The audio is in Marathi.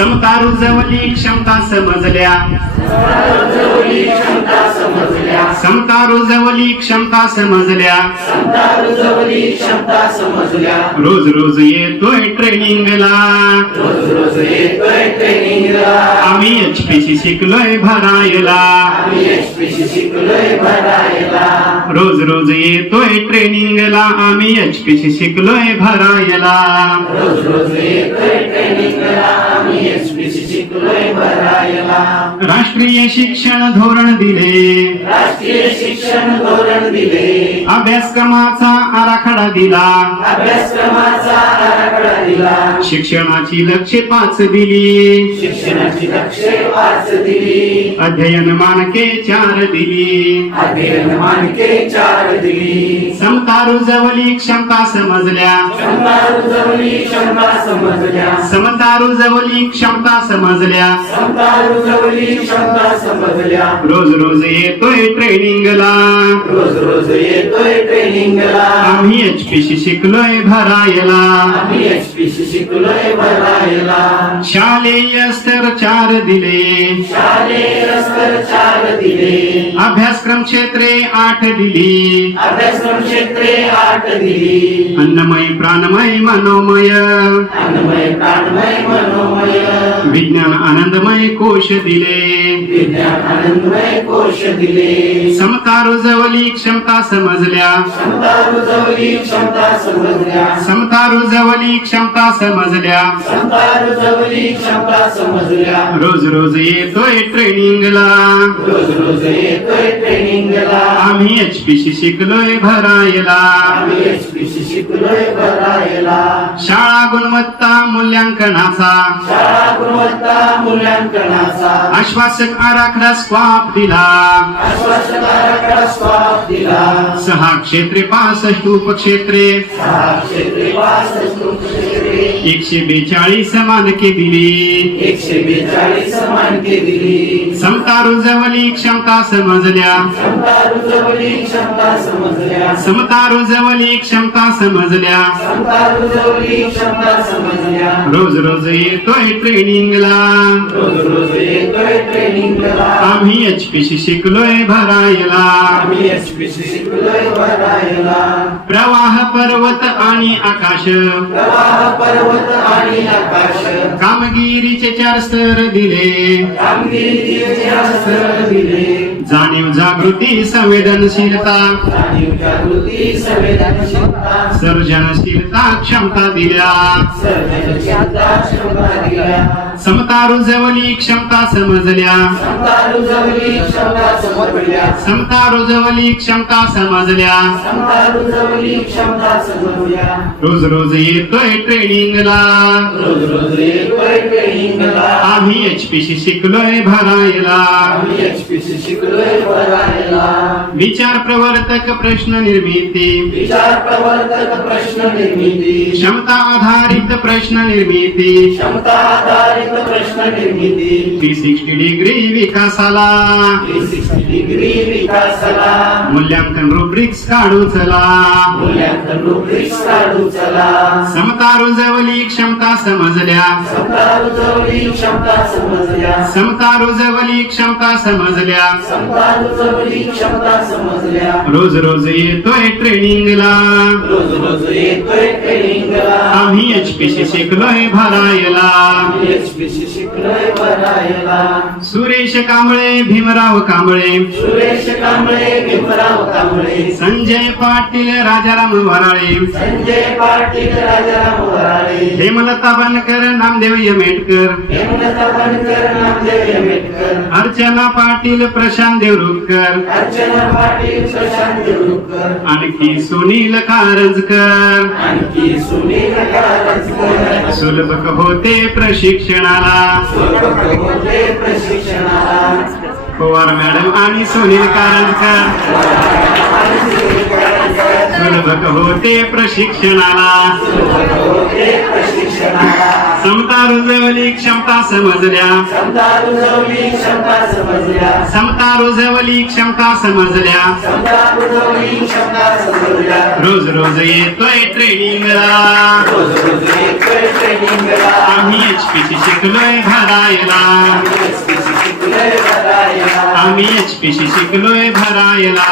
समता रुजवली क्षमता समजल्या. समता रुजवली क्षमता समजल्या. रोज रोज येतोय ट्रेनिंगला रोज रोज येतोय आम्ही एचपीसी शिकलोय भरायला. रोज रोज येतोय ट्रेनिंगला. आम्ही एचपीसी शिकलोय भरायला. राष्ट्रीय शिक्षण धोरण दिले. राष्ट्रीय शिक्षण धोरण दिले. अभ्यासक्रमाचा आराखडा दिला. अभ्यासक्रमाचा आराखडा दिला. शिक्षणाची लक्ष्य पाच दिली शिक्षणाची लक्ष्य पाच दिली अध्ययन मानके चार दिली अध्ययन मानके चार दिली समता रुजवली क्षमता समजल्या. क्षमता रुजवली क्षमता समजल्या. समता रुजवली क्षमता समजल्या. क्षमता रुजवली क्षमता समजल्या. रोज रोज येतोय ट्रेनिंगला. रोज रोज येतोय ट्रेनिंगला. आम्ही एचपीसी शिकलोय भरायला. आम्ही एचपीसी शिकलोय भरायला. शालेय स्तर चार दिले. शालेय स्तर चार दिले. अभ्यासक्रम क्षेत्रे आठ दिली. अभ्यासक्रम क्षेत्रे आठ दिली. अन्नमय प्राणमय मनोमय. अन्नमय प्राणमय मनोमय. विज्ञान आनंदमय कोश दिले. विज्ञान आनंदमय कोश दिले. समता रुजवली क्षमता समजल्या. क्षमता रुजवली क्षमता समजल्या. समता रुजवली क्षमता समजल्या. क्षमता रुजवली क्षमता समजल्या. रोज रोज येतोय ट्रेनिंगला. रोज रोज येतोय ट्रेनिंगला. आम्ही एचपीसी शिकलोय भरायला. आम्ही एचपीसी शिकलोय भरायला. शाळा गुणवत्ता मूल्यांकनाचा. शाळा गुणवत्ता मूल्यांकनाचा. आश्वासक आराखडा स्वाप दिला. आश्वासन आराखडा स्वाप दिला. सहा क्षेत्रे पासष्ट उपक्षेत्रे. सहा क्षेत्रे पासष्ट उपक्षेत्रे. एकशे बेचाळीस मानके दिली. एकशे बेचाळीस मानके दिली. समता रुजवली क्षमता समजल्या. क्षमता रुजवली क्षमता समजल्या. समता रुजवली क्षमता समजल्या. क्षमता रुजवली क्षमता समजल्या. रोज रोज येतोय ट्रेनिंगला रोज रोज येतोय ट्रेनिंगला आम्ही एचपीसी शिकलोय भरायला. आम्ही एचपीसी शिकलोय भरायला. प्रवाह पर्वत आणि आकाश. प्रवाह पर्वत आणि आकाश कामगिरीचे चार स्तर दिले. कामगिरीचे अस्त्र दिले. जाणीव जागृती संवेदनशीलता. सर्जनशीलता क्षमता दिल्या. समता रुजवली क्षमता समजल्या. समता रुजवली क्षमता समजल्या. रोज रोज येतोय ट्रेनिंगला. रोज रोज येतोय ट्रेनिंगला. आम्ही एचपीसी शिकलोय भरायला. विचार प्रवर्तक प्रश्न निर्मिती। विचार प्रवर्तक प्रश्न निर्मिती। क्षमता आधारित प्रश्न निर्मिती। क्षमता आधारित प्रश्न निर्मिती। थ्री सिक्स्टी डिग्री विकासाला। 360 डिग्री विकासाला। मूल्यांकन रुब्रिक्स काढू चला। मूल्यांकन रुब्रिक्स काढू चला। समता रुजवली क्षमता समजल्या। समता रुजवली क्षमता समजल्या। समता रुजवली क्षमता समजल्या। क्षमता समजल्या. रोज रोज येतोय ट्रेनिंगला. रोज रोज येतोय ट्रेनिंगला. आम्ही एचपीसी शिकलोय भरायला. आम्ही एचपीसी शिकलोय भरायला सुरेश कांबळे भीमराव कांबळे। सुरेश कांबळे भीमराव कांबळे। संजय पाटील राजाराम वराळे। संजय पाटील राजाराम वराळे। हेमलता बनकर नामदेव यमेटकर। हेमलता बनकर नामदेव आंबेडकर अर्चना पाटील प्रशांत देवरुखकर अर्चना पाटील प्रशांत देवरुखकर आणखी सुनील कारंजकर। आणखी सुनील कारंजकर। सुलभक होते प्रशिक्षणाला। होते प्रशिक्षणाला. पवार मॅडम आणि सुनील कारंजकर सुलभक होते प्रशिक्षणाला. होते प्रशिक्षणाला समता रुजवली क्षमता समजल्या. समता रुजवली क्षमता समजल्या. रोज रोज येतोय ट्रेनिंगला आम्ही एचपीसी शिकलोय भरायला शिकलोय भरायला. आम्ही एचपीशी शिकलोय भरायला.